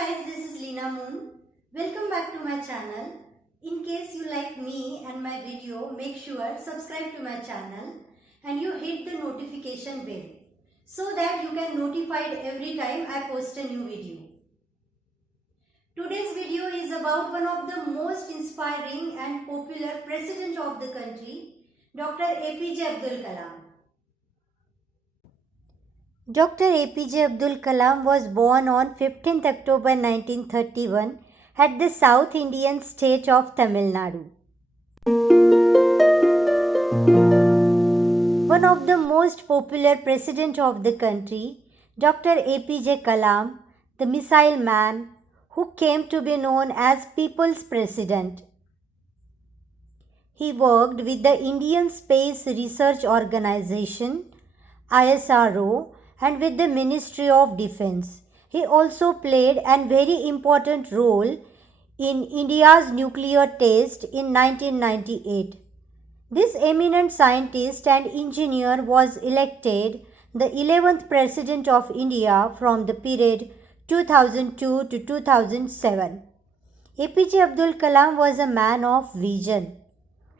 guys, this is Leena Moon. Welcome back to my channel. In case you like me and my video, make sure subscribe to my channel and you hit the notification bell so that you can notified every time I post a new video. Today's video is about one of the most inspiring and popular president of the country, Dr. APJ Abdul Kalam. Dr. APJ Abdul Kalam was born on 15th October 1931 at the South Indian state of Tamil Nadu. One of the most popular president of the country, Dr. APJ Kalam, the missile man, who came to be known as People's President. He worked with the Indian Space Research Organization, ISRO, and with the Ministry of Defense. He also played a very important role in India's nuclear test in 1998. This eminent scientist and engineer was elected the 11th President of India from the period 2002 to 2007. APJ Abdul Kalam was a man of vision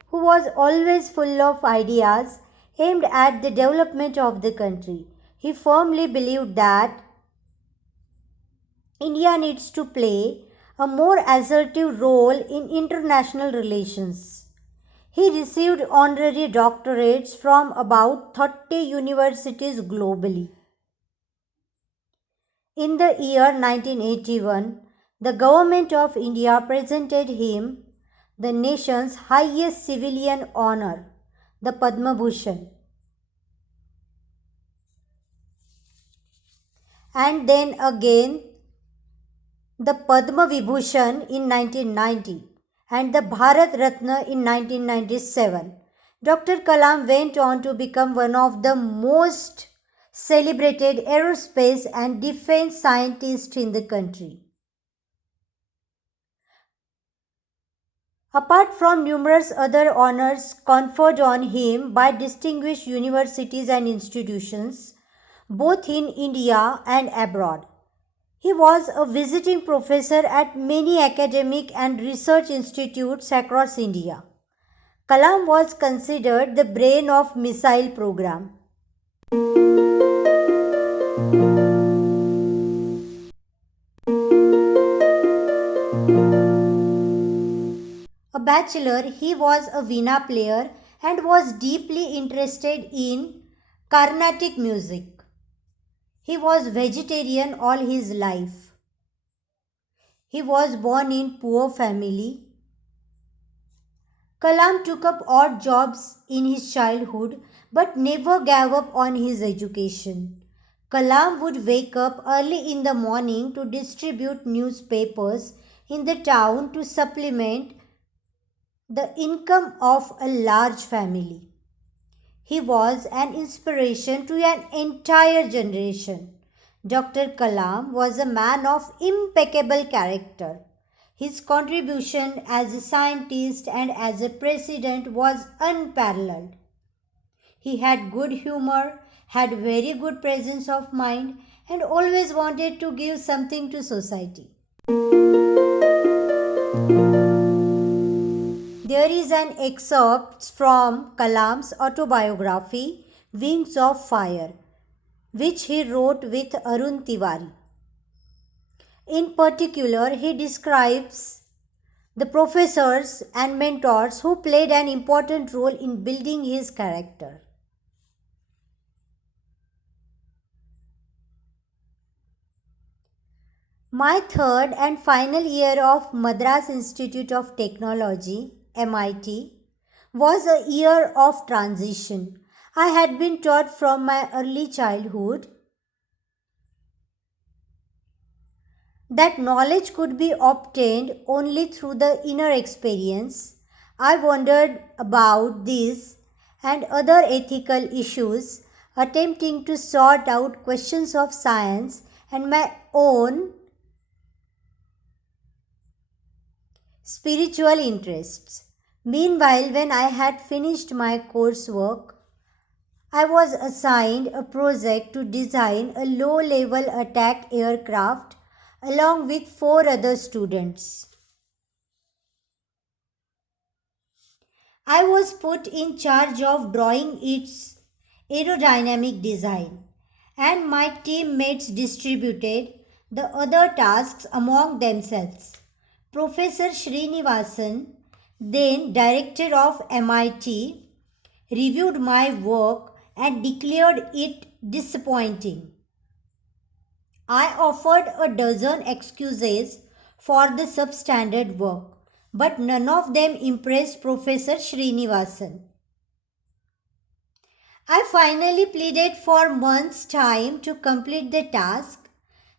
who was always full of ideas aimed at the development of the country. He firmly believed that India needs to play a more assertive role in international relations. He received honorary doctorates from about 30 universities globally. In the year 1981, the Government of India presented him the nation's highest civilian honor, the Padma Bhushan. And then again the Padma Vibhushan in 1990 and the Bharat Ratna in 1997. Dr. Kalam went on to become one of the most celebrated aerospace and defense scientists in the country. Apart from numerous other honors conferred on him by distinguished universities and institutions, both in India and abroad, he was a visiting professor at many academic and research institutes across India. Kalam was considered the brain of missile program. A bachelor, he was a Veena player and was deeply interested in Carnatic music. He was vegetarian all his life. He was born in poor family. Kalam took up odd jobs in his childhood but never gave up on his education. Kalam would wake up early in the morning to distribute newspapers in the town to supplement the income of a large family. He was an inspiration to an entire generation. Dr. Kalam was a man of impeccable character. His contribution as a scientist and as a president was unparalleled. He had good humor, had very good presence of mind, and always wanted to give something to society. There is an excerpt from Kalam's autobiography, Wings of Fire, which he wrote with Arun Tiwari. In particular, he describes the professors and mentors who played an important role in building his character. My third and final year of Madras Institute of Technology, MIT, was a year of transition. I had been taught from my early childhood that knowledge could be obtained only through the inner experience. I wondered about this and other ethical issues, attempting to sort out questions of science and my own spiritual interests. Meanwhile, when I had finished my coursework, I was assigned a project to design a low-level attack aircraft along with four other students. I was put in charge of drawing its aerodynamic design, and my teammates distributed the other tasks among themselves. Professor Srinivasan, then director of MIT, reviewed my work and declared it disappointing. I offered a dozen excuses for the substandard work, but none of them impressed Professor Srinivasan. I finally pleaded for months' time to complete the task.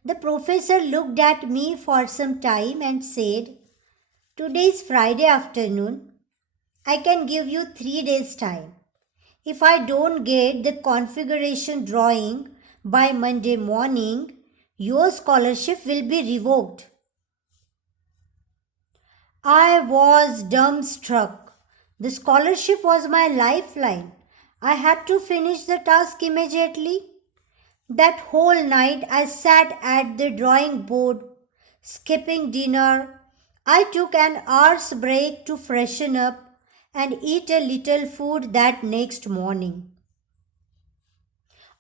The professor looked at me for some time and said, "Today is Friday afternoon. I can give you 3 days' time. If I don't get the configuration drawing by Monday morning, your scholarship will be revoked." I was dumbstruck. The scholarship was my lifeline. I had to finish the task immediately. That whole night I sat at the drawing board, skipping dinner. I took an hour's break to freshen up and eat a little food that next morning.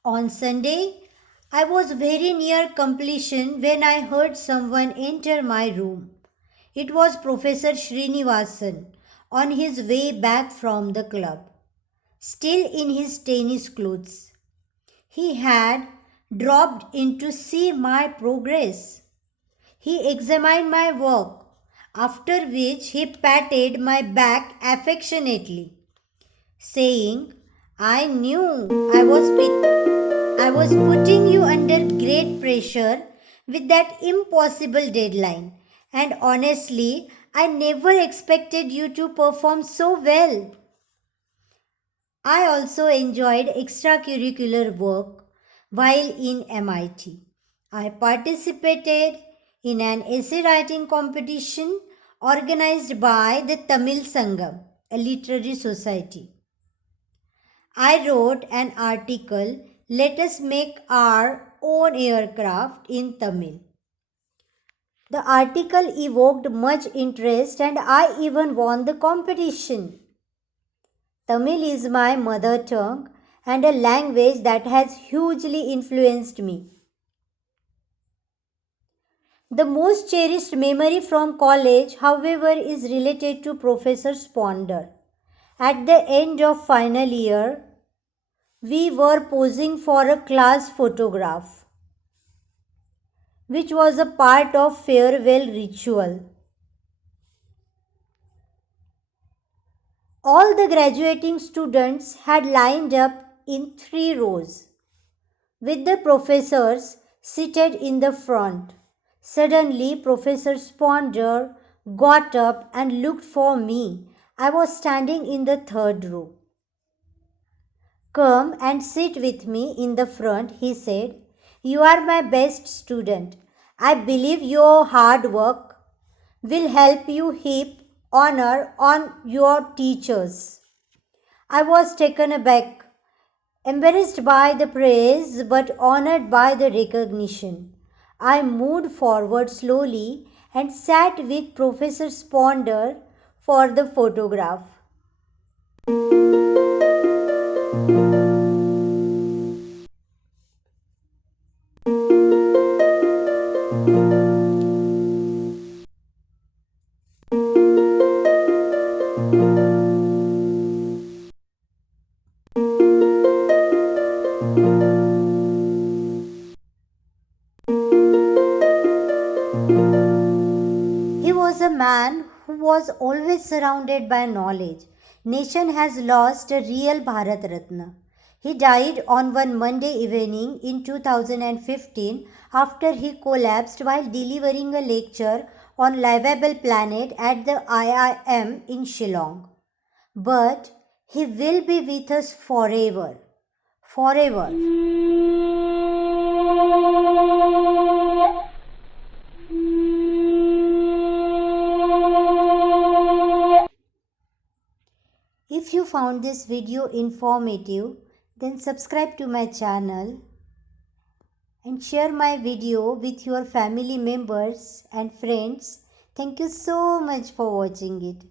On Sunday, I was very near completion when I heard someone enter my room. It was Professor Srinivasan on his way back from the club, still in his tennis clothes. He had dropped in to see my progress. He examined my work, after which he patted my back affectionately, saying, I was putting you under great pressure with that impossible deadline, and honestly, I never expected you to perform so well." I also enjoyed extracurricular work while in MIT. I participated in an essay writing competition organized by the Tamil Sangam, a literary society. I wrote an article, "Let Us Make Our Own Aircraft" in Tamil. The article evoked much interest and I even won the competition. Tamil is my mother tongue and a language that has hugely influenced me. The most cherished memory from college, however, is related to Professor Sponder. At the end of final year, we were posing for a class photograph, which was a part of farewell ritual. All the graduating students had lined up in 3 rows, with the professors seated in the front. Suddenly, Professor Sponder got up and looked for me. I was standing in the third row. "Come and sit with me in the front," he said. "You are my best student. I believe your hard work will help you heap honor on your teachers." I was taken aback, embarrassed by the praise but honored by the recognition. I moved forward slowly and sat with Professor Sponder for the photograph. He was a man who was always surrounded by knowledge. Nation has lost a real Bharat Ratna. He died on one Monday evening in 2015 after he collapsed while delivering a lecture on livable planet at the IIM in Shillong. But he will be with us forever. Forever. If you found this video informative, then subscribe to my channel and share my video with your family members and friends. Thank you so much for watching it.